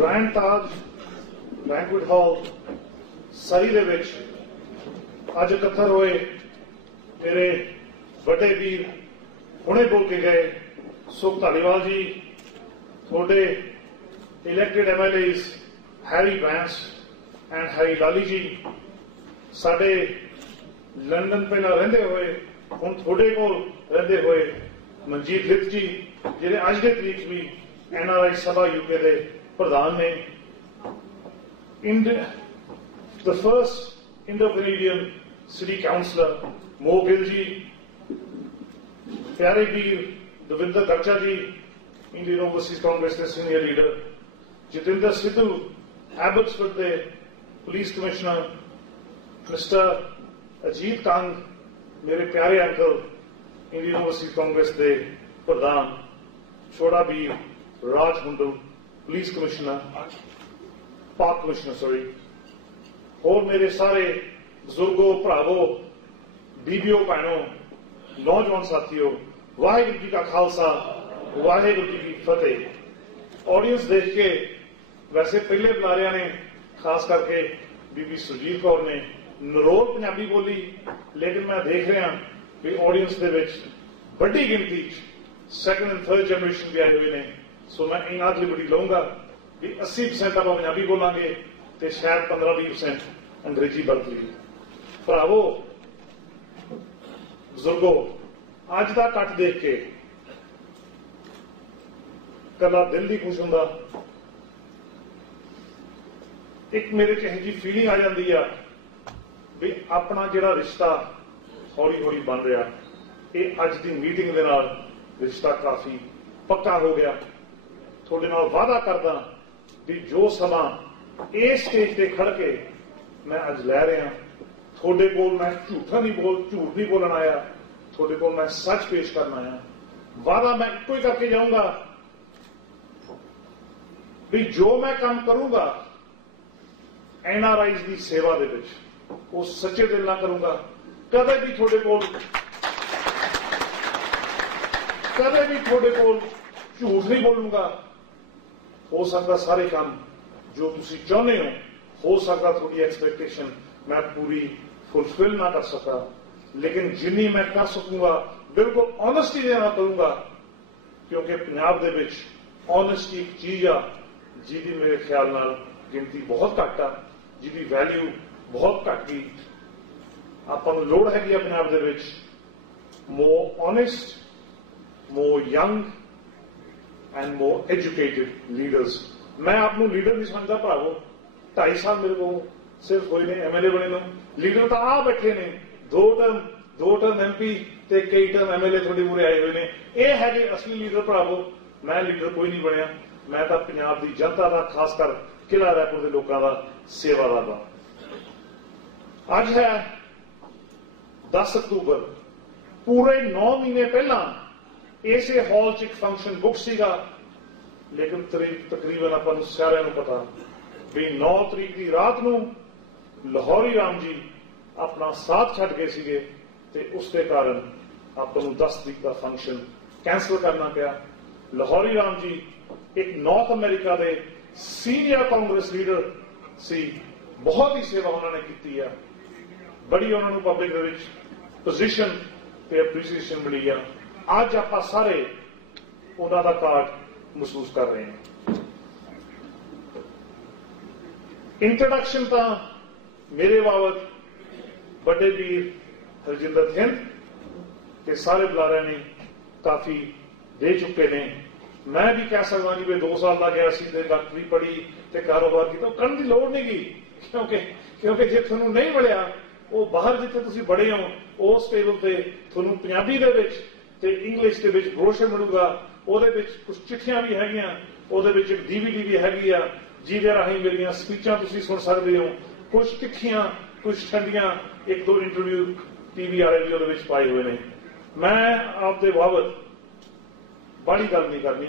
Grand ताज banquet hall सरी दे विच अज इकट्ठे होए मेरे बड़े वीर हुणे बोल के गए सुख धालीवाल जी, थोड़े elected MLAs Harry Bains and Harry Lali ji, साडे लंदन पहला रहिंदे होए हुण थोड़े कोल रहिंदे होए मनजीत लित जी, जिहड़े अज दे तरीक भी NRI सभा UK दे प्रधान ने, the first Indo-Canadian city councillor Mo Gill जी, प्यारे वीर दविंदर दर्जा जी, इंडियन ओवरसीज कांग्रेस के senior leader, Jitendra Sidhu Abbotsford के police commissioner, mister Ajit Kang मेरे प्यारे अंकल इंडियन ओवरसीज कांग्रेस के प्रधान, छोड़ा वीर Raj Mundal police commissioner, park commissioner sorry, और मेरे सारे बुजुर्गों भरावों बीबियों भैनों नौजवान साथियों, वाहिगुरू जी का खालसा वाहिगुरू जी की फतेह। ऑडियंस देख के वैसे पहले बुलारिया ने खास करके बीबी सुरजीत कौर ने नरोल पंजाबी बोली, लेकिन मैं देख रहा भी ऑडियंस के बड़ी गिनती सैकेंड एंड थर्ड जनरेशन भी आए हुए ने, सो मैं इन्हां की लिबर्टी लूंगा भी 80% आप पंजाबी बोलांगे तो शायद 15-20% अंग्रेजी बरत ली। भरावो बुजुर्गो, अज का कट देख के कला दिल नहीं खुश होंदा, एक मेरे च जी फीलिंग आ जाती है भी अपना जिहड़ा रिश्ता हौली हौली बन रहा, ये अज की मीटिंग दे नाल रिश्ता काफी पक्का हो गया। थोड़े नाल वादा करदा भी जो समा इस स्टेज पे खड़ के मैं अज लै रहा, थोड़े कोल मैं झूठ नहीं बोलना आया, थोड़े कोल मैं सच पेश करना आया। वादा मैं इको ही करके जाऊंगा भी जो मैं काम करूंगा NRIs की सेवा दे विच वो सच्चे दिल ना करूंगा, कदे भी थोड़े कोल झूठ नहीं बोलूंगा। हो सकता सारे काम जो तुसी चाहते हो सकता थोड़ी एक्सपेक्टेशन मैं पूरी फुलफिल ना कर सका, लेकिन जिन्नी मैं कर सकूंगा बिल्कुल ऑनेस्टी दे नाल करूंगा, क्योंकि पंजाब दे विच ऑनेस्टी एक चीज आ जिहदी मेरे ख्याल नाल गिनती बहुत घट आ, जिहदी वैल्यू बहुत घट गई। आपां नूं लोड़ हैगी पंजाब दे विच more honest, more young and more educated leaders. मैं आपको लीडर नहीं समझता भरावो, 2.5 साल मेरे को सिर्फ हुए ने MLA बने नो, लीडर तो आ बैठे ने, दो टर्म MP ते कई टर्म MLA थोड़ी मूरे आए हुए ने, ये है असली लीडर भरावो। मैं लीडर कोई नहीं बनया, मैं तो पंजाब की जनता का खासकर किला रायपुर के लोगों का सेवादार हाँ। अज है 10 अक्तूबर, पूरे 9 महीने पहला इसे हॉल च एक फंक्शन बुक सीगा, लेकिन तकरीबन अपन सारिਆਂ ਨੂੰ पता भी 9 तरीक की रात ਨੂੰ लाहौरी राम जी अपना साथ छड्ड गए सीगे ते उसके कारण अपन 10 तरीक का फंक्शन कैंसल करना पिया। लाहौरी राम जी एक नॉर्थ अमेरिका के सीनियर कांग्रेस लीडर सी, बहुत ही सेवा उन्होंने की है, बड़ी उन्होंने पब्लिक दे विच पोजीशन ते एप्रीसीएशन मिली है। अज आप सारे उन्हों का कार्ड महसूस कर रहे हैं। इंट्रोडक्शन तो मेरे बाबत बड़े वीर हरजिंदर थिंद के सारे बुलारिया ने काफी दे चुके ने। मैं भी कह सकता कि 2 साल लग गया सी, डॉक्टरी पढ़ी ते कारोबार की, तो करने की लोड़ नहीं गई, क्योंकि जे तुहानू नहीं मिलिया वो बाहर जिथे तुसीं बड़े हो उस टेबल से तुहानू पंजाबी दे विच ते इंग्लिश के विच ब्रोशर मिलूगा, ਉਹਦੇ ਵਿੱਚ कुछ चिट्ठियां भी हैगियां, ਉਹਦੇ ਵਿੱਚ एक DVD भी हैगी आ ਜਿਹਦੇ ਰਾਹੀਂ ਮੇਰੀਆਂ ਸਪੀਚਾਂ ਤੁਸੀਂ ਸੁਣ ਸਕਦੇ ਹੋ, कुछ चिट्ठियां कुछ ठंडियां 1-2 इंटरव्यू TV वाले भी ਉਹਦੇ ਵਿੱਚ ਪਾਏ ਹੋਏ ਨੇ। मैं आपके बाबत बड़ी गल नहीं करनी,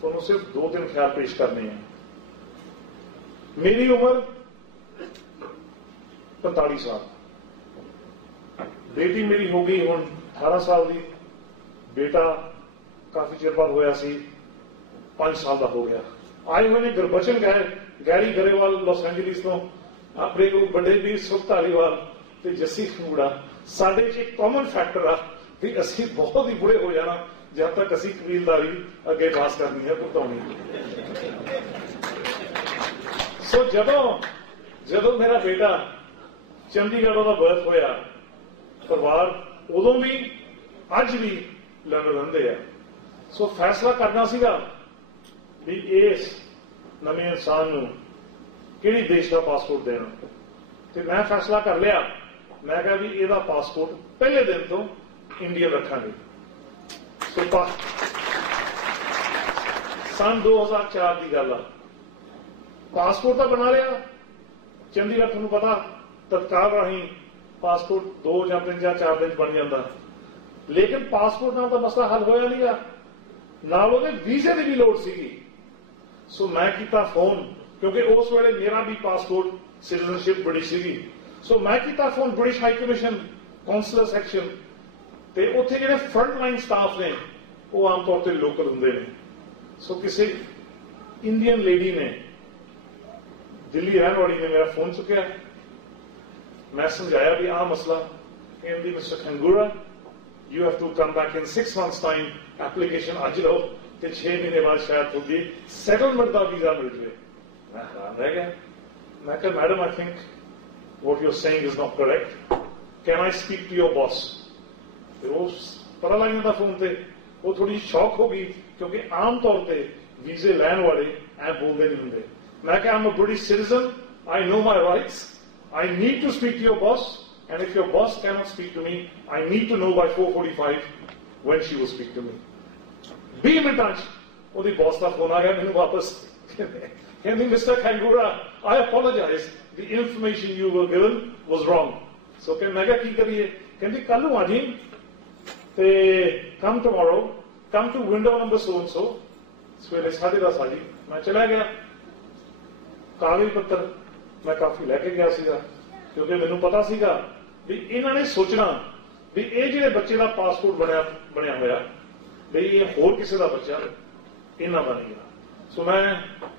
तुहानू सिर्फ 2-3 ख्याल पेश करने हैं। मेरी उम्र 45 साल, बेटी मेरी हो गई हुण 18 साल की, बेटा काफी चिर बाद होया सी 5 साल का हो गया। आए हुए ने Gurbachan Garry Grewal Los Angeles तो अपने को बड़े वीर सुख धालीवाल ते जस्सी खंगूड़ा साडे च एक कॉमन फैक्टर आ कि असीं बहुत ही बुरे हो जाना जब तक असीं कबीलदारी अगे पास करनी है भुगताउणी। सो जदों मेरा बेटा चंडीगढ़ का बर्थ होया परिवार उदों भी अज भी लंदन रहिंदे आ। सो फैसला करना सीगा भी इस नवे इंसान नूं किहड़ी देश का पासपोर्ट देना ते मैं फैसला कर लिया। मैं कहा भी इहदा पासपोर्ट पहले दिन तो इंडियन रखांगे। सो सन 2004 की गल आ पासपोर्ट तो बना लिया। चंडीगढ़ तुहानूं पता तत्काल राही पासपोर्ट 2 या 3 या 4 दिन बन जाता, लेकिन पासपोर्ट नाल तो मसला हल होया नहीं गा, नाल उहदे वीजे की भी लोड़ सीगी। सो मैं किया फोन क्योंकि उस वेले मेरा भी पासपोर्ट सिटीजनशिप बड़ी सीगी। सो मैं किया phone British High Commission consular section ते उत्थे जिहड़े फ्रंट लाइन स्टाफ ने वो आम तौर पर लोकल हुंदे ने। सो किसी इंडियन लेडी ने दिल्ली रहने वाली ने मेरा फोन चुकया। मैं समझाया भी आ मसला कहती mister Khangura you have to come back in 6 months time application अज लो तो 6 महीने बाद शायद होगी सैटलमेंट का वीजा मिल जाए। मैं हैरान रह गया। मैं कहा madam I think what you are saying is not correct, can I speak to your boss. फिर वो पता लग जाता फोन से, वो थोड़ी शॉक हो गई क्योंकि आम तौर पर वीजे लैन वाले ऐ बोलते नहीं होंगे। मैं कहा I am a British citizen, I know my rights, I need to speak to your boss, and if your boss cannot speak to me, I need to know by 4:45 when she will speak to me. 20 minute ਉਹਦੀ boss ਦਾ phone ਆ ਗਿਆ ਮੈਨੂੰ ਵਾਪਸ ਕਹਿੰਦੀ Mr. Khangura, I apologize, the information you were given was wrong. So ਮੈਂ ਕਿਹਾ ਕੀ ਕਰੀਏ? ਕਹਿੰਦੀ ਕੱਲ ਨੂੰ ਆ ਜੀ ਤੇ come tomorrow, come to window number so and so, ਸਵੇਰੇ 10:30 ਆ ਜੀ। ਮੈਂ ਚਲਾ ਗਿਆ। ਕਾਗਜ਼ ਪੱਤਰ मैं काफी लैके गया सीगा क्योंकि मैनू पता सीगा भी इन्होंने सोचना भी ये जिहड़े बच्चे का पासपोर्ट बनया होया भी ये होर किसी का बच्चा इन्हां दा नहीं गा। सो मैं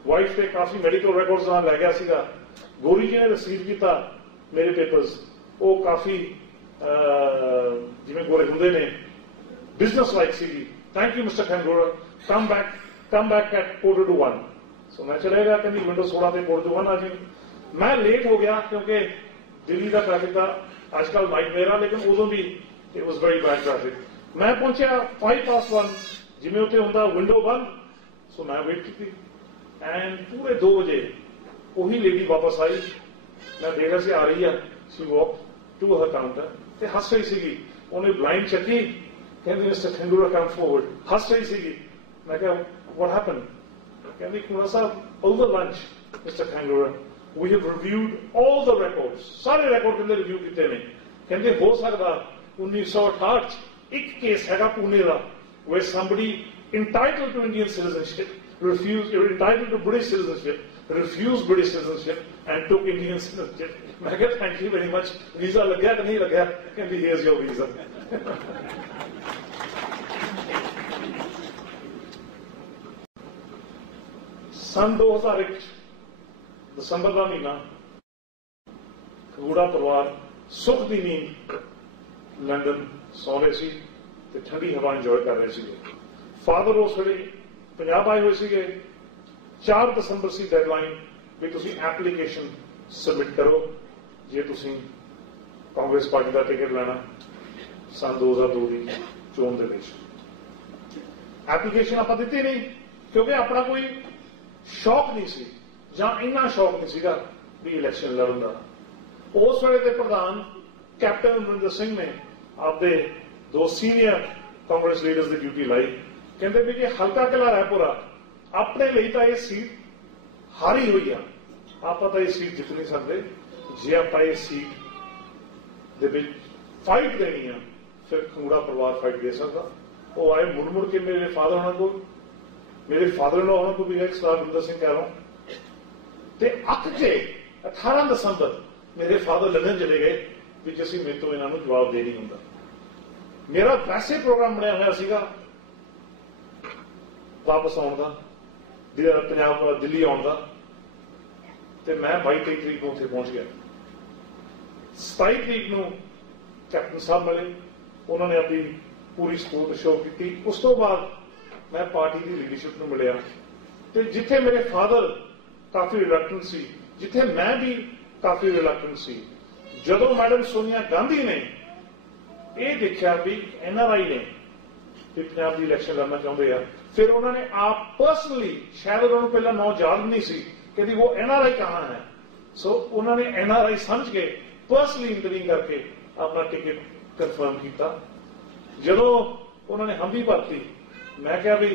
वाइफ से काफी मैडिकल रिकॉर्ड्स नाल लै गया सीगा। गोरी जी ने रिसीव किया मेरे पेपर्स, वो काफी जिवें गोरे हुंदे ने बिजनेस लाइक सीगी। Thank you mister Khangura, come back at 1:45। So मैं चले गया। कहती विंडो 16 से 1:45 आ जी। मैं लेट हो गया क्योंकि दिल्ली का ट्रैफिक का आजकल नाइटमेयर आ, लेकिन उदों भी it was very bad traffic. मैं पहुंचा 5:01 जिवें उत्ते हुंदा विंडो बंद। सो मैं वेट की एंड पूरे 2 बजे वही लेडी वापस आई। मैं देखा सी आ रही है, she walk to her counter ते हस रही सीगी। उन्हें ब्लाइंड चकी, कहती मिस्टर खंगूड़ा कम फॉरवर्ड, हस रही सीगी। मैं कहा व्हाट हैपेंड? कहती खंगूड़ा साहब over lunch mister Khangura we have reviewed all the records, सारे record कहते रिव्यू किए ने। कहते हो सकता 1968 एक केस है पुणे का where somebody entitled to Indian citizenship refused, entitled to British citizenship, refused British citizenship and took Indian citizenship. मैं कहता thank you very much, visa लग गया कि नहीं लग गया? कहती here's your visa. सन 2001 दसंबर का महीना खंगूड़ा परिवार सुख की नींद लंदन सौ रहे सी ते ठंडी हवा इंजॉय कर रहे थे। फादर उस वे पंजाब आए हुए थे। 4 दसंबर से डेडलाइन भी तुसी एप्लीकेशन सबमिट करो जे तुसी कांग्रेस पार्टी का टिकट लेना सन 2002 की चोन दे विच। एप्लीकेशन आप दिती नहीं क्योंकि अपना कोई शौक नहीं सी ਜਾਂ ਇੰਨਾ ਸ਼ੌਕ नहीं ਸੀਗਾ भी इलैक्शन लड़न का। उस वेले के प्रधान कैप्टन अमरिंदर सिंह ने आपके 2 सीनियर कांग्रेस लीडर्स की ड्यूटी लाई। कहते भी कि हल्का किला रायपुरा अपने लिए तो यह सीट हारी हुई है, आप तो यह सीट जित नहीं सकते। जे आप यह सीट दे फाइट देनी है फिर खंगूड़ा परिवार फाइट दे सकता। वो आए मुड़ मुड़ के मेरे फादर होना को, मेरे फादर इन लॉ होना को भी सरदार अमरिंदर सिंह कह रहा हूं ते अक के 18 दसंबर मेरे फादर लंदन चले गए भी जिस मेरे तो इन्हों जवाब दे नहीं होंगे। मेरा वैसे प्रोग्राम बनया हुआ सीगा वापस आने का, पंजाब दिल्ली आने का, तो मैं 22-23 तरीक को उत्थे पहुंच गया। 27 तरीक को कैप्टन साहब मिले, उन्होंने अपनी पूरी सपोर्ट शो की। उस तो बाद मैं पार्टी की लीडरशिप को मिलिया, तो जिथे मेरे फादर काफी रिलक्टेंट सी, जिथे मैं भी काफी रिलक्टेंट सी, जदों मैडम सोनिया गांधी ने यह देखा भी NRI ने पंजाब की इलैक्शन लड़ना चाहते हैं, फिर उन्होंने आप पर्सनली, शायद उन्होंने पहला नौ याद नहीं सी कि वो NRI कहाँ है, सो उन्होंने NRI समझ के पर्सनली इंटरव्यू करके अपना टिकट कंफर्म किया। जदों उन्होंने हम भी भरती, मैं क्या भी,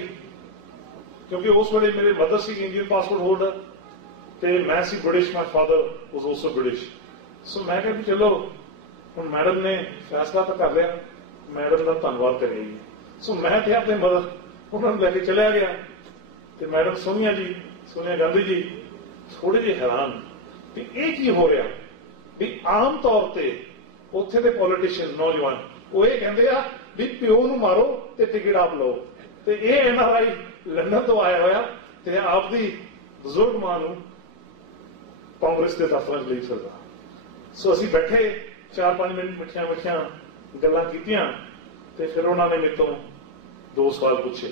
क्योंकि उस वेले मेरे मदर सी इंडियन पासपोर्ट होल्डर, तो मैं सी British, my father was also British, so मैं क्या भी चलो हम मैडम ने फैसला तो कर लिया, मैडम का धन्यवाद करेगी। सो मैं तो अपने मदर उन्होंने लैके चलिया गया, तो मैडम सोनिया गांधी जी थोड़े जे हैरान भी ये की हो रहा भी। आम तौर पर उत्थे दे पॉलिटिशियन नौजवान वो ये कहते हैं भी प्यो नूं मारो ते टिकट आप लो, तो ये NRI लंदन तो आया होया ते आपदी बुजुर्ग मां नूं कांग्रेस के दफ्तर ले सकता। सो असीं बैठे 4-5 मिनट मिठिया गल्लां कीतियां, ते फिर उन्होंने मेरे तो 2 सवाल पूछे।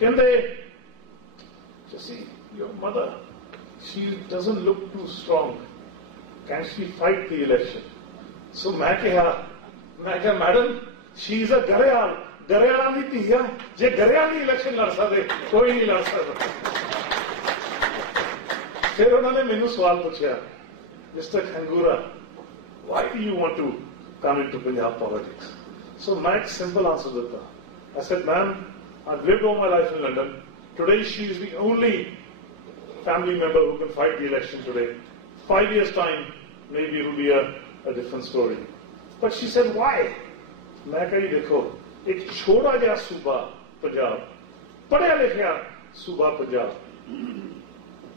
कहते जसी your mother she doesn't look too strong, can she fight the election? So मैं क्या madam she is a Grewal, गरेयाला की धी है, जे गरेयाल नहीं इलेक्शन लड़ सकते कोई नहीं लड़ सकता। फिर उन्होंने मैनू सवाल पूछा, mister Khangura, why do you want to come into Punjab politics? So my simple answer to that, I said, ma'am, I've lived all my life in London. Today she is the only family member who can fight the election today. 5 years time, maybe it will be a different story. But she said, why? मैं कही देखो, एक छोटा जिहा सूबा पंजाब, पढ़िया लिखिया सूबा पंजाब,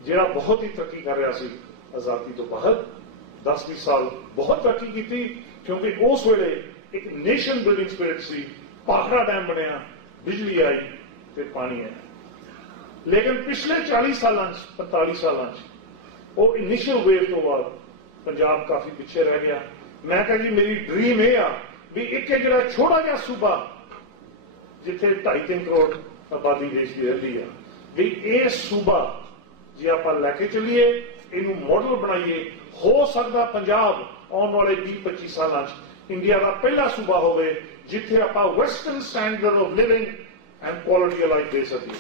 जिहड़ा बहुत ही तरक्की कर रहा सी आजादी तो बाद 10-20 साल बहुत तरक्की की थी, क्योंकि उस वेले एक नेशन बिल्डिंग स्पिरिट सी, पाखड़ा डैम बनया, बिजली आई ते पानी आया। लेकिन पिछले 40 साल 45 साल वो इनिशियल वेव तो बाद पंजाब काफी पिछे रह गया। मैं कह जी मेरी ड्रीम यह आ भी एक जो छोटा जिहा सूबा जिथे 2.5-3 करोड़ आबादी देश की रही है, भी ये सूबा जे आप लैके चलीए, इनू मॉडल बनाइए, हो सकता पंजाब आने वाले 20-25 साल इंडिया का पहला सूबा होवे जिथे आप western standard of living and quality of life दे सकिए।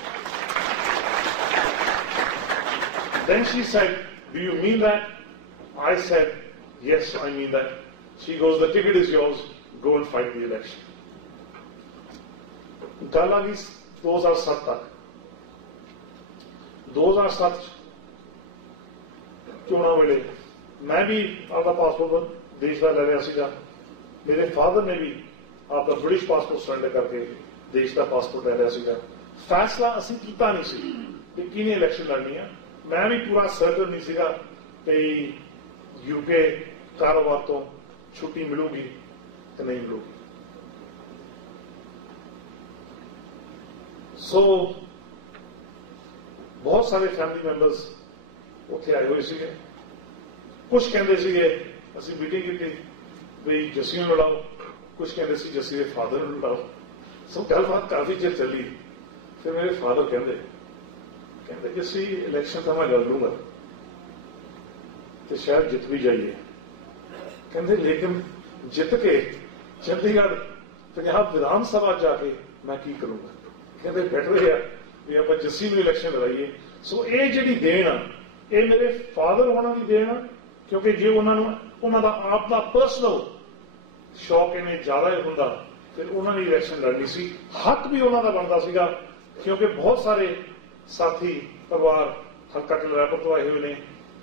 Then she said, do you mean that? I said, yes, I mean that. She goes, the ticket is yours, go and fight the election. गल आ गई 2007 तक। 2007 चोणां वेले मैं भी आपका passport देश का ले लिया सीगा, मेरे फादर ने भी आपका ब्रिटिश पासपोर्ट सरेंडर करके देश का पासपोर्ट ले लिया सीगा। फैसला असीं कीता नहीं सी कि किहने इलैक्शन लड़नी है। मैं भी पूरा सर्टन नहीं सीगा कि यूके कारोबार तो छुट्टी मिलूगी कि नहीं मिलूगी। सो बहुत सारे फैमिली मैंबर्स उत्थे आए हुए सीगे। कुछ कहते सीगे असीं मीटिंग की भी जस्सी नूं लड़ाओ, कुछ कहते सी जस्सी के फादर नूं लड़ाओ। सो गलबात काफी चिर चली। फिर मेरे फादर कहते जस्सी इलैक्शन तो मैं लड़ लूंगा तो शायद जित भी जाइए, कहते लेकिन जित के चंडीगढ़ पंजाब विधान सभा जाके मैं की करूंगा। कहते बेटर है भी आप जस्सी नूं इलैक्शन लड़ाइए। सो ये जी देन आ ये मेरे फादर होना की देन आ, क्योंकि जे उन्होंने आप का पर्सनल शौक इन्हें ज्यादा होंदा फिर उन्होंने इलैक्शन लड़नी सी। हक भी उन्होंने बनता सीगा, क्योंकि बहुत सारे साथी परिवार हल्का टलैपर तो आए हुए ने,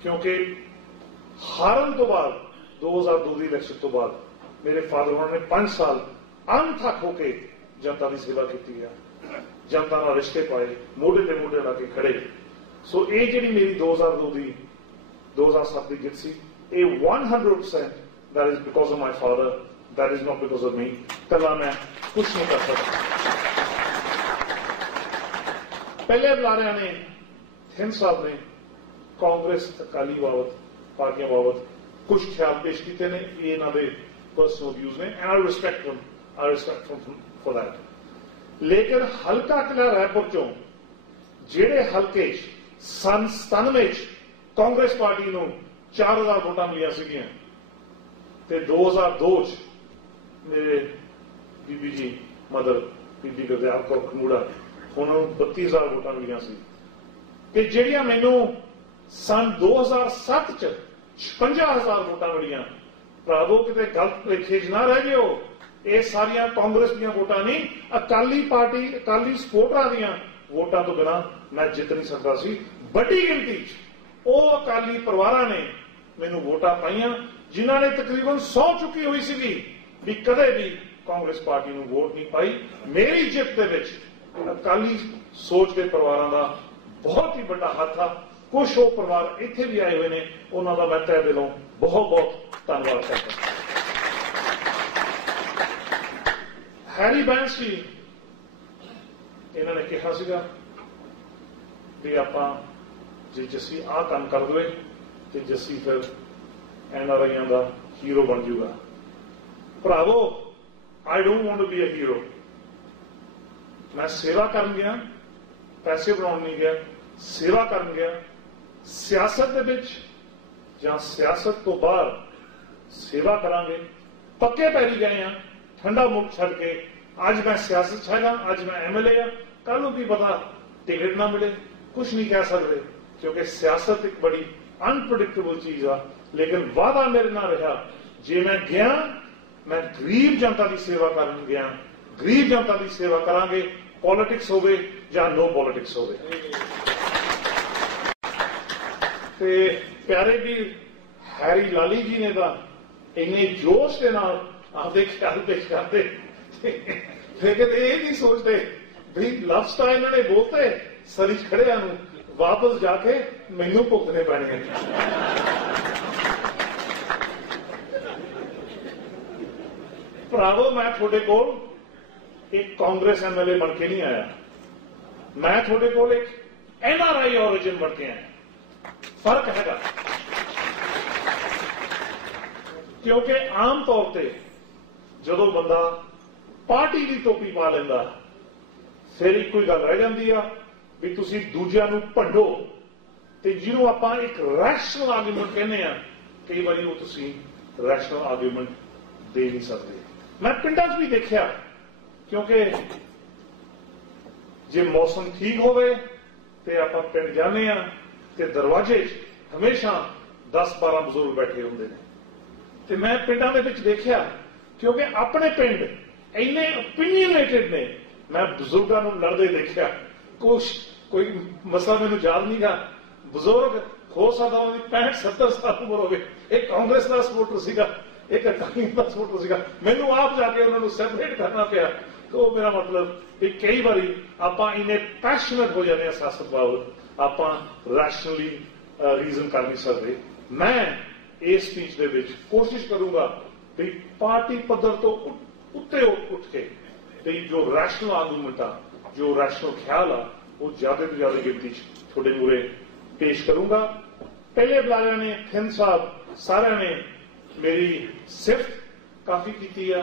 क्योंकि हारन तो बाद 2002 की इलैक्शन तो बाद मेरे फादर उन्होंने 5 साल अनथक होकर जनता की सेवा की है, जनता नाल रिश्ते पाए, मोढे ते मोढे ला के खड़े। सो ये जी मेरी 2002 की 2007 की जित सी, 100% that is because of my father, that is not because of me. कला मैं कुछ नहीं कर सकता। पहले बुलारिया ने थिंद साहब ने कांग्रेस अकाली बाबत पार्टियां बाबत कुछ ख्याल पेश किए ने, ये इन्हां दे पर्सनल व्यूज ने, and I respect for that. लेकिन हल्का किला रायपुर चों ਜਿਹੜੇ ਹਲਕੇ सन 97 कांग्रेस पार्टी ਨੂੰ 4000 ਵੋਟਾਂ ਮਿਲੀਆਂ ਸੀਗੀਆਂ ਤੇ 2002 ਚ ਮੇਰੇ ਬੀਬੀ ਜੀ ਮਦਰ ਬੀਬੀ ਗੁਰਦਿਆਲ ਕੌਰ ਖਮੂੜਾ ਉਹਨਾਂ ਨੂੰ 32000 ਵੋਟਾਂ ਮਿਲੀਆਂ ਸੀ ਤੇ ਜਿਹੜੀਆਂ ਮੈਨੂੰ सन 2007 ਚ 56000 ਵੋਟਾਂ ਮਿਲੀਆਂ। ਭਰਾਵੋ ਕਿਤੇ ਗਲਤ ਭੁਲੇਖੇ 'ਚ ਨਾ ਰਹਿ ਜਿਓ, ਇਹ ਸਾਰੀਆਂ ਕਾਂਗਰਸ ਦੀਆਂ ਵੋਟਾਂ ਨਹੀਂ, ਅਕਾਲੀ ਪਾਰਟੀ ਅਕਾਲੀ ਸਪੋਰਟਰਾਂ ਦੀਆਂ ਵੋਟਾਂ ਤੋਂ ਬਿਨਾਂ मैं जित नहीं सकता सी। बड़ी गिनती ਉਹ ਅਕਾਲੀ ਪਰਿਵਾਰਾਂ ਨੇ ਮੈਨੂੰ ਵੋਟਾਂ ਪਾਈਆਂ ਜਿਨ੍ਹਾਂ ਨੇ ਤਕਰੀਬਨ ਸੌ ਚੁੱਕੀ ਹੋਈ ਸੀਗੀ ਵੀ ਕਦੇ ਵੀ ਕਾਂਗਰਸ ਪਾਰਟੀ ਨੂੰ ਵੋਟ ਨਹੀਂ ਪਾਈ। ਮੇਰੀ ਜਿੱਤ ਦੇ ਵਿੱਚ ਅਕਾਲੀ ਸੋਚ ਦੇ ਪਰਿਵਾਰਾਂ ਦਾ ਬਹੁਤ ਹੀ ਵੱਡਾ ਹੱਥ ਆ। ਕੁਝ ਉਹ ਪਰਿਵਾਰ ਇੱਥੇ ਵੀ ਆਏ ਹੋਏ ਨੇ, ਉਹਨਾਂ ਦਾ ਮੈਂ ਤਹਿ ਦਿਲੋਂ ਬਹੁਤ ਬਹੁਤ ਧੰਨਵਾਦ ਕਰਦਾ। ਹੈਰੀ ਬੈਂਸ ਜੀ ਇਹਨਾਂ ਨੇ ਕਿਹਾ ਸੀਗਾ ਵੀ ਆਪਾਂ ਜੇ ਜੱਸੀ ਆਹ ਕੰਮ ਕਰ ਦਵੇ ਤੇ ਜੱਸੀ ਫਿਰ NRIਆਂ ਦਾ ਹੀਰੋ ਬਣ ਜੂਗਾ। ਭਰਾਵੋ I don't want to be a hero. ਮੈਂ ਸੇਵਾ ਕਰਨ ਗਿਆ, ਪੈਸੇ ਬਣਾਉਣ ਨਹੀਂ ਗਿਆ, ਸੇਵਾ ਕਰਨ ਗਿਆ। ਸਿਆਸਤ ਦੇ ਵਿੱਚ ਜਾਂ ਸਿਆਸਤ ਤੋਂ ਬਾਹਰ ਸੇਵਾ ਕਰਾਂਗੇ। ਪੱਕੇ ਪੈਰੀ ਗਏ ਆ, ਠੰਡਾ ਮੁੱਖ ਛੱਡ ਕੇ। ਅੱਜ ਮੈਂ ਸਿਆਸਤ 'ਚ ਹੈਗਾ, ਅੱਜ ਮੈਂ MLA ਆ, ਕੱਲ ਨੂੰ ਕੀ ਪਤਾ ਟਿਕਟ ਨਾ ਮਿਲੇ, कुछ नहीं कह सकते क्योंकि सियासत एक बड़ी अनप्रडिक्टेबल चीज आ। लेकिन वादा मेरे नाल रहा, जे मैं गया मैं गरीब जनता की सेवा करन गया। गरीब जनता की सेवा करांगे, पॉलिटिक्स होवे या नो पॉलिटिक्स होवे। ते प्यारे जी हैरी लाली जी ने तो इन्ने जोश के नाल आपदे ख्याल पेश करते, लेकिन ये नहीं सोचते भी लफ्ज तो इन्होंने बोलते सरी खड़िया वापस जाके मैनू भुगतने पैने। भरावो मैं थोड़े कोल एक कांग्रेस MLA बन के नहीं आया, मैं थोड़े कोल एक NRI ओरिजिन बन के आया। फर्क हैगा क्योंकि आम तौर पर जो बंदा पार्टी की टोपी पा लेंदा फिर एक कोई गल रह जाती आ भी तुसी दूजिਆਂ ਨੂੰ ਭੰਡੋ ਤੇ ਜਿਹਨੂੰ ਆਪਾਂ ਇੱਕ ਰੈਸ਼ਨਲ ਆਰਗੂਮੈਂਟ ਕਹਿੰਦੇ ਆ, ਕਈ ਵਾਰੀ ਉਹ ਤੁਸੀਂ ਰੈਸ਼ਨਲ ਆਰਗੂਮੈਂਟ ਦੇ ਨਹੀਂ ਸਕਦੇ। ਮੈਂ ਪਿੰਡਾਂ 'ਚ ਵੀ ਦੇਖਿਆ, ਕਿਉਂਕਿ ਜੇ ਮੌਸਮ ਠੀਕ ਹੋਵੇ ਤੇ ਆਪਾਂ ਪਿੰਡ ਜਾਂਦੇ ਆ ਤੇ ਦਰਵਾਜ਼ੇ 'ਚ ਹਮੇਸ਼ਾ 10-12 ਬਜ਼ੁਰਗ ਬੈਠੇ ਹੁੰਦੇ ਨੇ। ਤੇ ਮੈਂ ਪਿੰਡਾਂ ਦੇ ਵਿੱਚ ਦੇਖਿਆ, ਕਿਉਂਕਿ ਆਪਣੇ ਪਿੰਡ ਇੰਨੇ ਓਪੀਨੀਅਨੇਟਡ ਨੇ, ਮੈਂ ਬਜ਼ੁਰਗਾਂ ਨੂੰ ਲੜਦੇ ਦੇਖਿਆ। कोई मसला मैनू याद नहीं गा। बजुर्ग हो सकता उन्हें 65-70 साल उम्र हो, एक कांग्रेस का सपोर्टर सीगा, एक अकाली का सपोर्टर सीगा। मैनू आप जाके उन्होंने सैपरेट करना पिया। तो मेरा मतलब कि कई बार आप इन्ने पैशनेट हो जाते हैं सियासत बाबत, आप रैशनली रीजन कर नहीं सकते। मैं इस स्पीच के कोशिश करूंगा भी पार्टी पद्धर तो उत्ते उठ के जो रैशनल आर्गूमेंट आ, जो रैशनल ख्याल आ, वो ज्यादा तो ज्यादा गिनती थोड़े मूरे पेश करूंगा। पहले बुलाया ने थिंद साहब सारे ने मेरी सिफत काफी की है।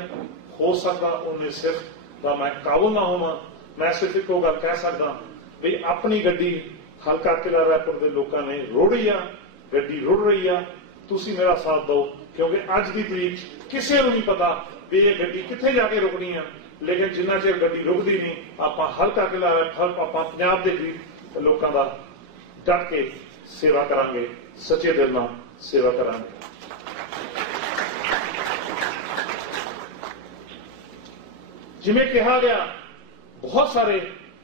हो सकता उन्हें सिर्फ का मैं काबू ना होवा। मैं सिर्फ एक गल कह सकता भी अपनी गड्डी हल्का किला रायपुर के लोगों ने रोड़ी आ, गड्डी रुड़ रही आ, तुसी मेरा साथ दो, क्योंकि अज की तरीक किसी को नहीं पता भी ये गड्डी कित्थे जाके रुकनी है। लेकिन जिन्ना चिर गड्डी रुकती नहीं, आप हल्का किला आप पंजाब के गरीब लोगों का डट के सेवा करांगे, सच्चे दिल नाल सेवा करांगे। जिवें कहा गया, बहुत सारे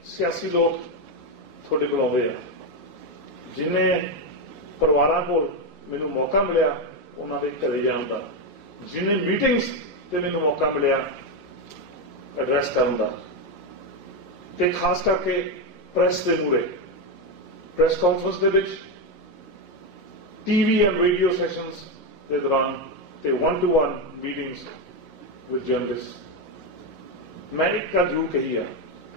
सियासी लोग थोड़े कोल आउंदे आ, जिन्हें परिवारां कोल मैनूं मौका मिलिया उन्हां दे घरे जाण दा, जिन्हें मीटिंग्स ते मैनूं मौका मिलिया एड्रैस करने का, ते खास करके प्रेस के मूरे प्रेस कॉन्फ्रेंस के विच, TV एंड रेडियो सैशनस के दौरान ते 1-to-1 मीटिंग्स विद जर्नलिस्ट। मैं एक गल जरूर कही है,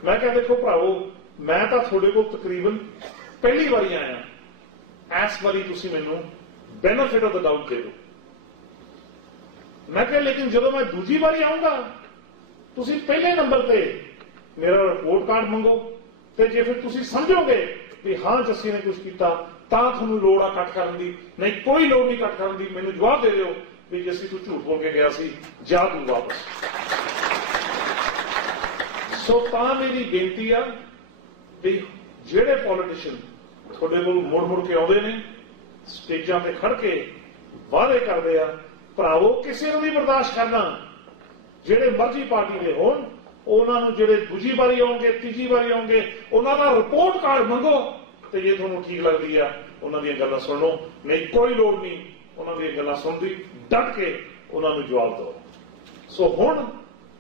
मैं क्या देखो भरावो, मैं तो थोड़े को तकरीबन पहली बारी आया, इस बारी तुसी मैनू बेनिफिट ऑफ द डाउट दे दो। मैं कहा लेकिन जो मैं दूजी बारी आऊंगा तुसी पहले नंबर पे मेरा रिपोर्ट कार्ड मंगो, तो जे फिर तुसी समझोगे कि हाँ जस्सी ने कुछ किया थानू लोड़ आ कट करन दी, नहीं कोई लोड़ नहीं कट करन दी, मैनू जवाब दे दो भी जस्सी तू झूठ बोल के गया सी, जा तू वापस। सो मेरी बेनती आ भी जेड़े पॉलिटिशियन थोड़े कोल मुड़ मुड़ के आउंदे ने स्टेजां ते खड़ के वादे करदे आ, भरावो किसी नूं नहीं बर्दाश्त करना, जेड़े मर्जी पार्टी दे होण उन्हां नूं जेड़े दूजी बारी आउणगे तीजी बारी आउणगे उन्हां दा रिपोर्ट कार्ड मंगो, ते जे तुहानूं ठीक लगदी आ उन्हां दीयां गल्लां सुण लो, नहीं कोई लोड़ नहीं उन्हां दीयां गल्लां सुणदी, डट के उन्हां नूं जवाब दो। सो हुण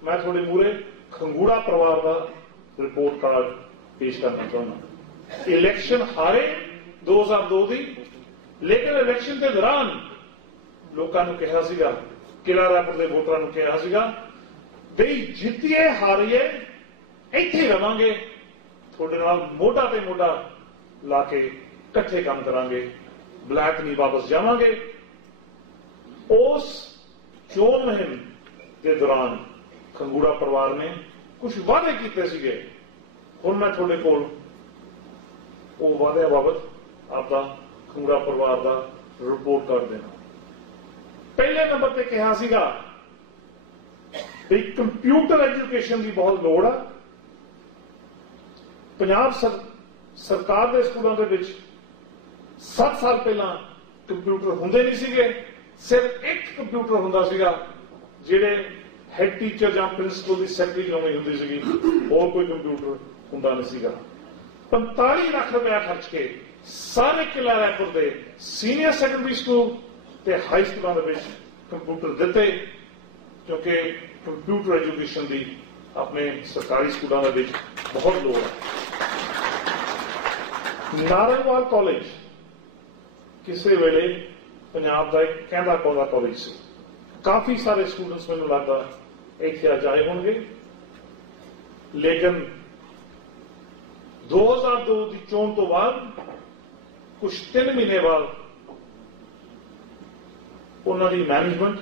मैं थोड़े मूहरे खंगूड़ा परिवार का रिपोर्ट कार्ड पेश करना चाहना। इलैक्शन हारे 2002 की, लेकिन इलैक्शन के दौरान लोगों ने कहा सीगा, किला रायपुर के वोटरों ने कहा सीगा बई जितीए हारीए इत्थे रवांगे, थोड़े नाल मोढा ते मोढा ला के इकट्ठे काम करांगे, ब्लैक नहीं वापस जावांगे। उस चोण मुहिम के दौरान खंगूड़ा परिवार ने कुछ वादे किए सीगे, हुण मैं थोड़े कोल वो वादे बाबत आपका खंगूड़ा परिवार का रिपोर्ट कर देना। पहले नंबर पे कहा सीगा भी कंप्यूटर एजुकेशन की बहुत लोड़ है, पंजाब सरकार के स्कूलों के विच 7 साल पहला कंप्यूटर होंदे नहीं सीगे, सिर्फ एक कंप्यूटर हुंदा सीगा जिहड़े हैड टीचर या प्रिंसिपल की सैलरी लाउणी हुंदी सीगी, और कोई कंप्यूटर हुंदा नहीं सीगा। 45 लाख रुपया खर्च के सारे किला रायपुर के सीनियर सैकेंडरी स्कूल ते हाई स्कूलों के विच कंप्यूटर दिते, क्योंकि कंप्यूटर एजुकेशन की अपने सरकारी स्कूलों के विच बहुत लोड़ है। नारंगवाल कॉलेज किसी वेले पंजाब का एक कहंदा पौंदा कॉलेज से, काफी सारे स्टूडेंट्स मैनूं लगदा इत्थे अज आए होणगे, लेकिन 2002 की चोण तो बाद कुछ 3 महीने बाद उन्होंने मैनेजमेंट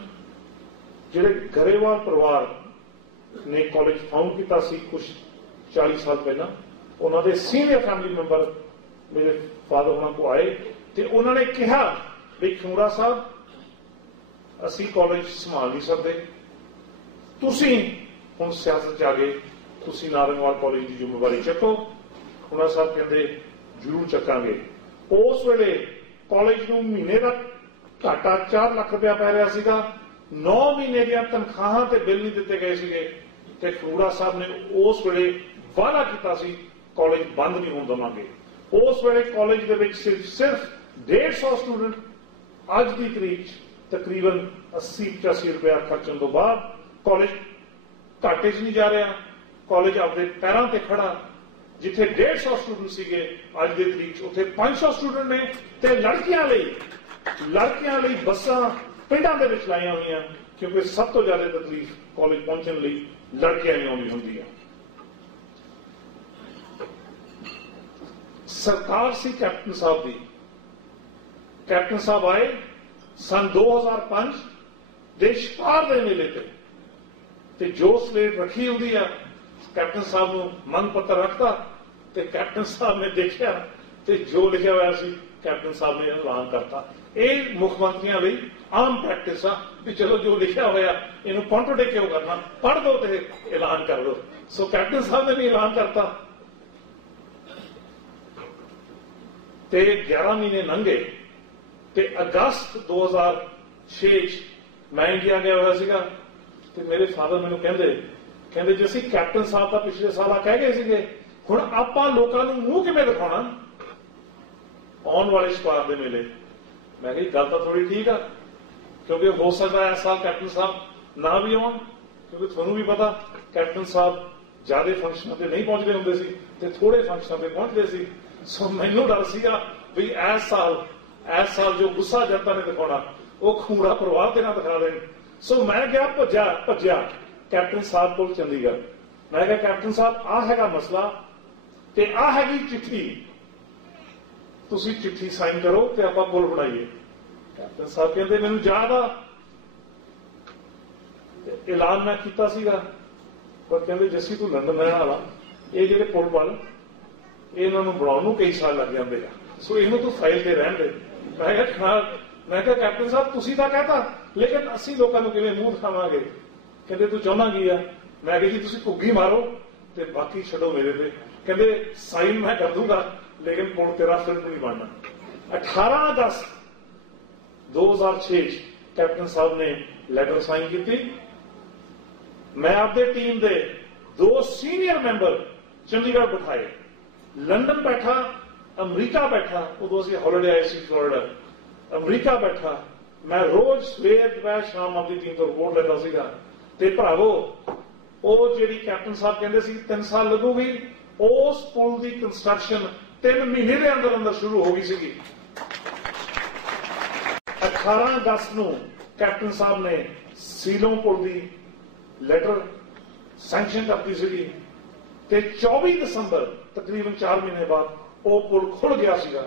जिहड़े गरेवाल परिवार ने कॉलेज फाउंड किया सी कुछ 40 साल पहला, उन्होंने सीनियर फैमिली मैंबर मेरे फादर होना को आए तो उन्होंने कहा भी खंगूड़ा साहब असी कॉलेज संभाल नहीं सकते, तुसी हुण सियासत आ गए, तुसी नारंगवाल कॉलेज की जिम्मेवारी चको। खंगूड़ा साहब कहते जरूर चकांगे। उस वेले कॉलेज नूं महीने का घाटा 4 लाख रुपया पै रहा सीगा, 9 महीने दी तनख्वाहां ते बिल नहीं दिते गए सीगे, ते खंगूड़ा साहब ने उस वेले वादा किया सी कॉलेज बंद नहीं होण देवांगे। उस वेले कॉलेज दे विच सिर्फ 150 स्टूडेंट अज की तरीक तकरीबन 80-85 रुपया खर्चण तो बाद कॉलेज घाटे च नहीं जा रहा, कॉलेज अपने पैरों ते खड़ा, जिथे 150 स्टूडेंट सीगे अज की तरीक उत्थे 500 स्टूडेंट ने, ते लड़कियां लई बसां पिंडां दे विच लाईआं होईआं, क्योंकि सब तो ज्यादा तकलीफ कॉलेज पहुंचण लई लड़कियां नहीं आउंदी हुंदी है। सरकार सी कैप्टन साहब की, कैप्टन साहब आए सन 2005 देश पार दे मेले ते जो स्लेट रखी होंदी है कैप्टन साहब नूं मंग पत्र रखता, ते कैप्टन साहब ने देखा ते जो लिखा हुआ सी कैप्टन साहब ने ऐलान करता। यह मुख मंत्रियों लई आम प्रैक्टिस आ भी चलो जो लिखा होया इनू कॉन्ट्रोडिक्ट क्यों करना, पढ़ दो ते ऐलान कर दो। सो कैप्टन साहब ने भी ऐलान करता ते 11 महीने लंघे ते अगस्त 2006 मैं इंडिया गया हुआ सीगा, ते मेरे फादर मैनू कहते जी असीं कैप्टन साहब का पिछले साल कह गए सीगे, हुण आपां लोकां नूं मूंह किवें दिखाउणा आउण वाले छपार दे मेले। मैं कही गल तो थोड़ी ठीक है, क्योंकि हो सकता है इस साल कैप्टन साहब ना भी आउण, क्योंकि तुहानूं भी पता कैप्टन साहब ज्यादा फंक्शनों पर नहीं पहुंचते होंदे सी ते थोड़े फंक्शनों पर पहुंचते सी। सो मैनूं डर सीगा भी इस साल जो गुस्सा जनता ने दिखाउणा वो खंगूड़ा परिवार ते ना दिखा देण। सो मैं गया भज्या कैप्टन साहब को चंडीगढ़, मैं कहा कैप्टन साहब आ हैगा मसला ते आ हैगी चिट्ठी ਤੁਸੀਂ चिट्ठी साइन करो तो आप पुल बनाइए। कैप्टन साहब कहते मैनूं याद आ ऐलान मैं किया सीगा, पर कहते जस्सी तू लंदन रहने वाला, ये जिहड़े पुल पल इन्होंने बनाने कई साल लग जाते हैं, सो इन्हों तू फाइल ते रहन दे। मैं कहा कैप्टन साहब तुसीं तां कहता, लेकिन असीं लोकां नूं किवें मूंह दिखावांगे। कहते तू चाहुंदा की आ? मैं कहा जी तुसीं घुग्गी मारो ते बाकी छड्डो मेरे ते। कहते साइन मैं कर दूंगा लेकिन पुल तेरा फिर नहीं बनना। 18/10/2006 कैप्टन साहब ने लैटर साइन की। मैं आपकी टीम के 2 सीनियर मैंबर चंडीगढ़ बिठाए, लंदन बैठा, अमरीका बैठा, उदों असीं हॉलीडे आए सी फ्लोरिडा, अमरीका बैठा। मैं रोज सवेर दोपहर शाम अपनी टीम को रिपोर्ट लेता सीगा। ते भरावो वो जिहड़ी कैप्टन साहब कहते सी 3 साल लगूगी, उस पुल की कंस्ट्रक्शन 3 महीने के अंदर अंदर शुरू हो गई सी। 18 अगस्त को कैप्टन साहब ने सीलों पुल की लैटर सैंक्शन करती सी ते 24 दिसंबर तकरीबन 4 महीने बाद वो पुल खुल गया सीगा।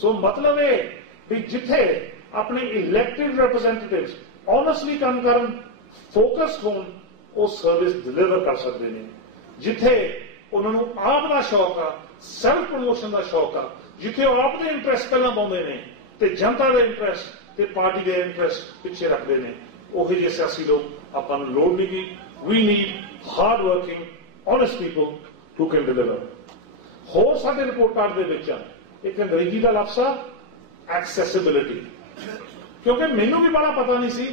सो मतलब है भी जिथे अपने इलैक्टेड रिप्रेजेंटेटिव्स ऑनेस्टली काम करन, फोकस्ड होन, वो सर्विस डिलीवर कर सकते हैं। जिथे उन्होंने आप का शौक आ, सेल्फ प्रमोशन का शौक आ, जिथे आपके इंटरेस्ट पहला पाते हैं तो जनता के इंटरेस्ट ते पार्टी के इंटरेस्ट पिछे रखते हैं, उही जे सियासी लोग आपां नूं लोड़ नहीं की। We need hard working honest people who can deliver. होर साडे रिपोर्ट कार्ड दे विच एक अंग्रेजी का लफ्ज़ आ एक्सेसिबिलिटी, क्योंकि मैनू भी बड़ा पता नहीं सी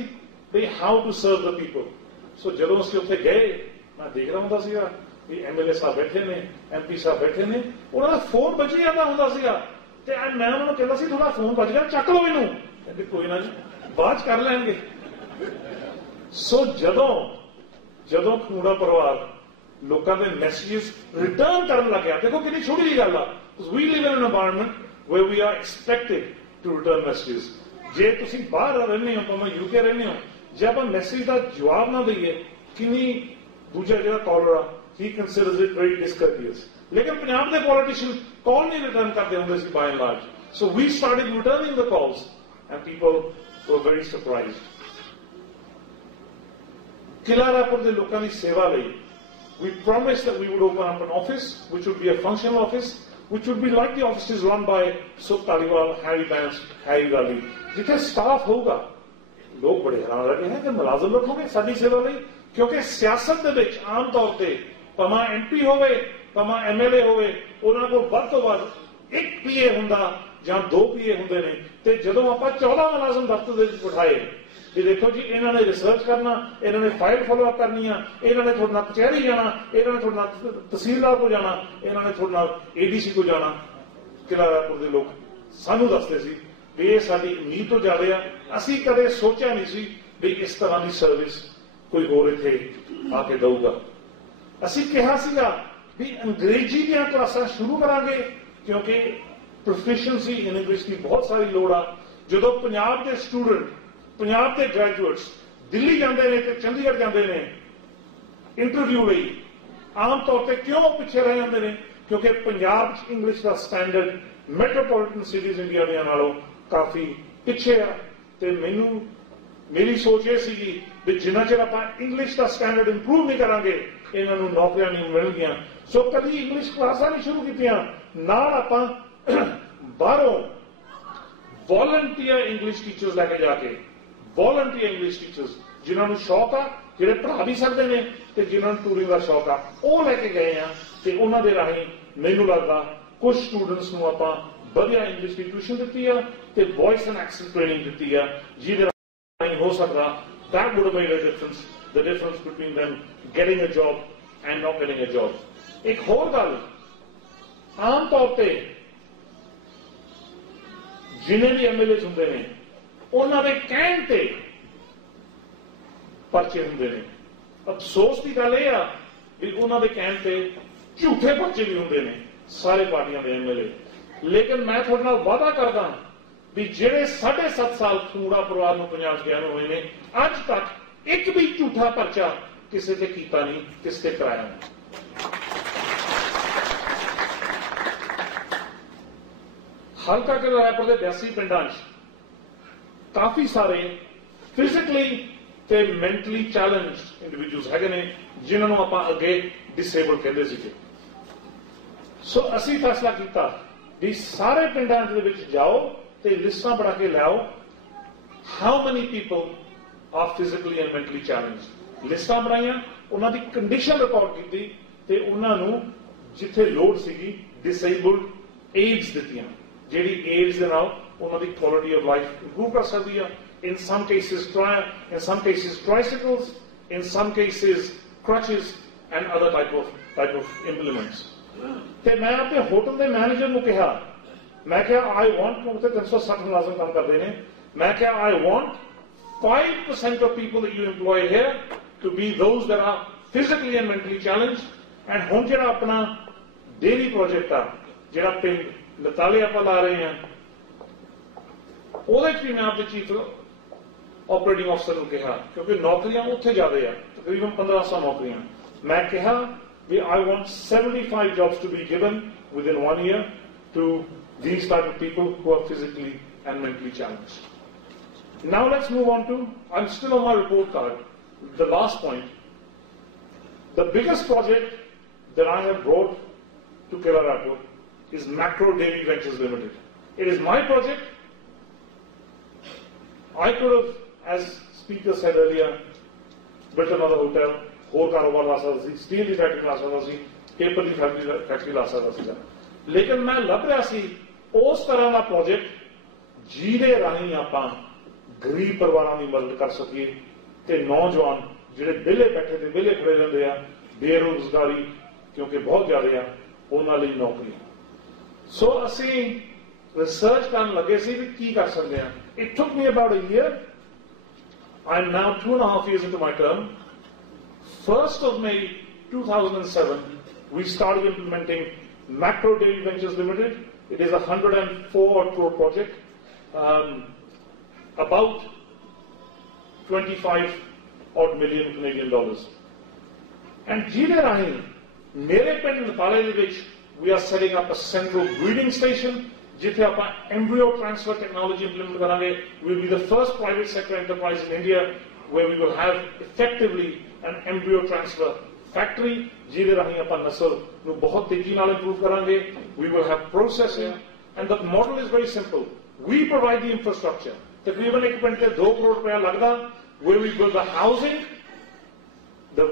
भी how to serve the people. So जदों असीं उत्थे गए मैं देख रहा हुंदा सीगा भी MLA साहब बैठे ने, MP साहब बैठे ने, उन्हां दा फोन बजी जांदा हुंदा सीगा ते मैं उन्हां नूं कहंदा सी थोड़ा फोन बज गया चक लो इनू, कहंदे कोई ना जी बाਅद कर लैणगे। सो जदों खूंगड़ा परिवार लोगों के मैसेजेस रिटर्न करन लग गया, देखो कितनी छोटी जी गल आ, we live in an environment where we are expected to return messages. जे तुसीं बाहर रहंदे हो, भावें UK रहंदे हो, जे आपां मैसेज का जवाब ना दईए, किन्नी दूजा जिहड़ा कॉलर आ he considers it very discourteous. लेकिन पंजाब के पॉलिटिशियन कॉल नहीं रिटर्न करते होंगे सी by and large. So we started returning the calls and people were very surprised. Qila Raipur के लोगों की सेवा लई we promised that we would open up an office which would be a functional office, which would be like the offices run by Sukh Taliwal, Harry Vance, Harry Gali, जिथे staff होगा। लोग बड़े हैरान लगे हैं कि मुलाजम रखोगे साडी सेवा लई, क्योंकि सियासत दे विच आम तौर पर भावें MP होवे भावें MLA होवे, उन्हां कोल वध तों वध 1 PA हुंदा जां 2 PA हुंदे ने। ते जदों आपां 14 मुलाजम दफ्तर दे विच बिठाए कि देखो जी इन्होंने रिसर्च करना, इन्होंने फाइल फॉलोअप करनी, इन्होंने थोड़े नाल कचहरी जाना, इन्होंने थोड़े नाल तहसीलदार को जाना, इन्होंने थोड़े नाल ADC को जाना। किला रायपुर के लोग सानू दसदे सी भी ये साडी उम्मीद तो ज्यादा आ, असीं कदे सोचिया नहीं सी भी इस तरह की सर्विस कोई होर इत्थे आके दऊगा। असीं कहा सीगा भी अंग्रेजी दी क्लासां शुरू करांगे, क्योंकि प्रोफिशिएंसी इन इंग्लिश की बहुत सारी लोड़ आ। जदों पंजाब के स्टूडेंट, पंजाब के ग्रैजुएट्स दिल्ली जाते हैं तो चंडीगढ़ जाते हैं इंटरव्यू लई, आम तौर पर क्यों पिछे रह जाते हैं? क्योंकि पंजाब इंग्लिश का स्टैंडर्ड मैट्रोपोलिटन सिटीज इंडिया दियां नालों काफ़ी पिछे आ। ते मैनू मेरी सोच ये सी भी जिन्ना चिर आपां इंग्लिश का स्टैंडर्ड इंप्रूव नहीं करांगे इन्हां नूं नौकरियां नहीं मिलणगियां। सो कभी इंग्लिश क्लासां नहीं शुरू कीतियां, नाल आपां बाहरों वॉलंटियर इंग्लिश टीचर्स लैके जाके, वॉलंटियर इंग्लिश टीचर्स जिन्होंने शौक आ, जिहड़े पढ़ा भी सकते हैं तो जिन्होंने टूरिंग का शौक आ, वो लैके गए हैं। तो उन्होंने राही मैनू लगता कुछ स्टूडेंट्स को आपां वधिया इंग्लिश की ट्यूशन दी है तो वॉइस एंड एक्सेंट ट्रेनिंग दी है, जिहदे राही हो सकता that would made a difference, the difference between them getting a job and not getting a job. एक होर गल, आम तौर पर जिन्हें भी MLA होंगे ने उन्होंने कहण ते परचे होंगे ने। अफसोस की गल यह आ भी उन्होंने कहण ते झूठे परचे भी होंगे ने सारे पार्टियां के MLA। लेकिन मैं थोड़े नाल वादा करदा भी जिहड़े 7.5 साल खूंगड़ा परिवार नूं पंजाब गए हुए ने, अज तक एक भी झूठा परचा किसी ते कीता नहीं, किसी ते कराया नहीं। हल्का के रैपर के 82 पिंडां काफ़ी सारे फिजिकली ते मैंटली चैलेंज इंडिविजुअल्स हैगे ने जिन्होंने आप अगे डिसेबल कहते थे। सो असी फैसला किया भी सारे पिंडां दे विच जाओ ते लिस्टां बना के लाओ how many people are physically and mentally challenge. लिस्टां बनाईयां, उन्हां दी कंडीशन रिकॉर्ड की ते उन्हां नूं जिथे लोड़ सीगी डिसेबल्ड एड्स दित्तियां, जिहड़ी एड्स दे नाल उन्हां दी क्वालिटी ऑफ लाइफ इंप्रूव कर सकदी है। In some cases tricycles, in some cases crutches and other type of implements. ते मैं अपने होटल के मैनेजर को कहा, मैं क्या आई वांट उत्थे 360 मुलाजम काम करते हैं, मैं क्या I want 5% of people that you employ here to be those that are physically and mentally challenged. And हुण जिहड़ा अपना डेली प्रोजेक्ट आ जिहड़ा पिंड लताले आपां ला रहे हैं ਉਹਦੇ भी मैं आपके चीफ ऑपरेटिंग ऑफिसर को कहा, क्योंकि नौकरियां उत्थे ज्यादा है, तकरीबन 1500 नौकरियां। मैं कहा भी I want 75 jobs to be given within 1 year to these type of people who are physically and mentally challenged. Now let's move on to, I'm still on my report card, the last point. The biggest project that I have brought to Kelarapur is Macro Dairy Ventures Limited. It is my project. I could have, as speaker said earlier, built another hotel, ਹੋਰ ਕਾਰੋਬਾਰ ਲਾ ਸਕਦਾ ਸੀ, steel ਦੀ factory ਲਾ ਸਕਦਾ ਸੀ, paper ਦੀ factory ਲਾ ਸਕਦਾ ਸੀ, ਲੇਕਿਨ ਮੈਂ ਲੱਭ ਰਿਹਾ ਸੀ ਉਸ ਤਰ੍ਹਾਂ ਦਾ ਪ੍ਰੋਜੈਕਟ ਜਿਹਦੇ ਰਾਹੀਂ ਆਪਾਂ ਗਰੀਬ ਪਰਿਵਾਰਾਂ ਦੀ ਮਦਦ ਕਰ ਸਕੀਏ ਤੇ ਨੌਜਵਾਨ ਜਿਹੜੇ ਵਿਹਲੇ ਬੈਠੇ ਤੇ ਵਿਹਲੇ ਖੜੇ ਰਹਿੰਦੇ ਆ, ਬੇਰੁਜ਼ਗਾਰੀ ਕਿਉਂਕਿ ਬਹੁਤ ਜ਼ਿਆਦਾ ਆ, ਉਹਨਾਂ ਲਈ ਨੌਕਰੀ। ਸੋ ਅਸੀਂ रिसर्च करने लगे सी भी की कर सकते हैं। It took me about a year. I am now 2.5 years into my term. 1st of May 2007, we started implementing Macro Dairy Ventures Limited. It is a 104 crore project, about 25 odd million Canadian dollars. And jide rahi mere pind Natale de vich we are setting up a central breeding station. जिथे आप embryo transfer technology implement करेंगे, we will be the first private sector enterprise in India where we will have effectively an embryo transfer factory जिधे राही आप नस्ल नु बहुत तेजी नाल improve करेंगे. We will have processing and the model is very simple. We provide the infrastructure. तकरीबन एक पिंड के 2 करोड़ रुपया लगता, where we build the housing, the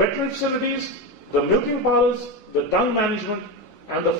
veterinary facilities, the milking parlors, the dung management and the